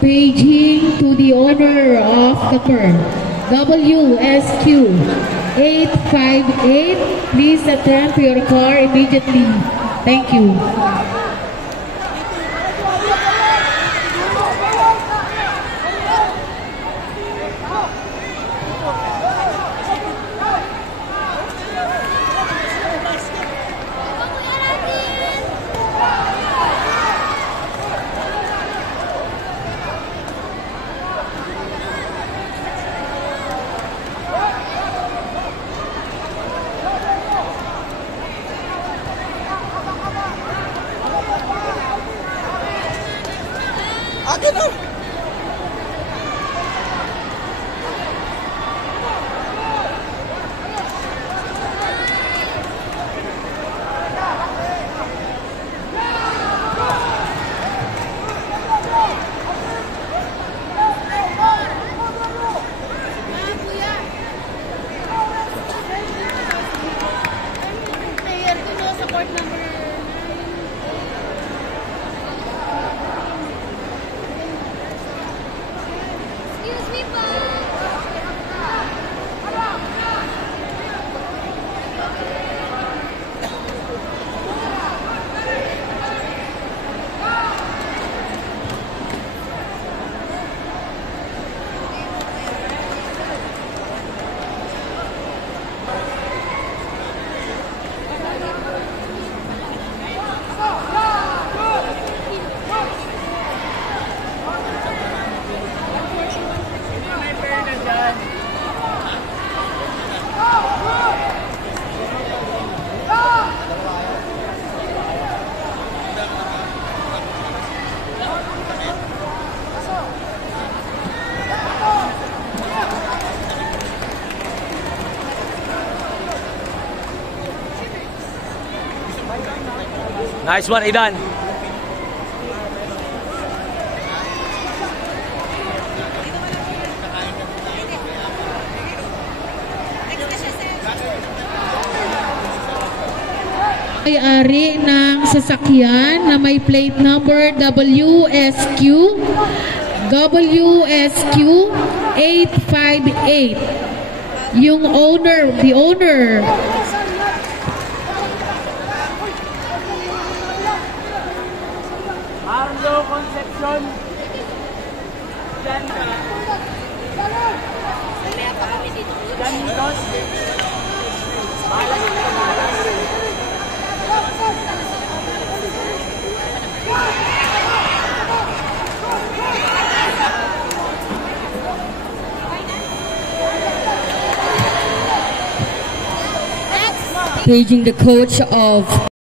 Paging to the owner of the car, WSQ 858, please attend to your car immediately. Thank you. Akin na! Player ko no, support number. Excuse me po. Nice one, Idan. May-ari ng sasakyan na may plate number WSQ 858. Yung owner, the owner. Arlo Concepcion. Paging the coach of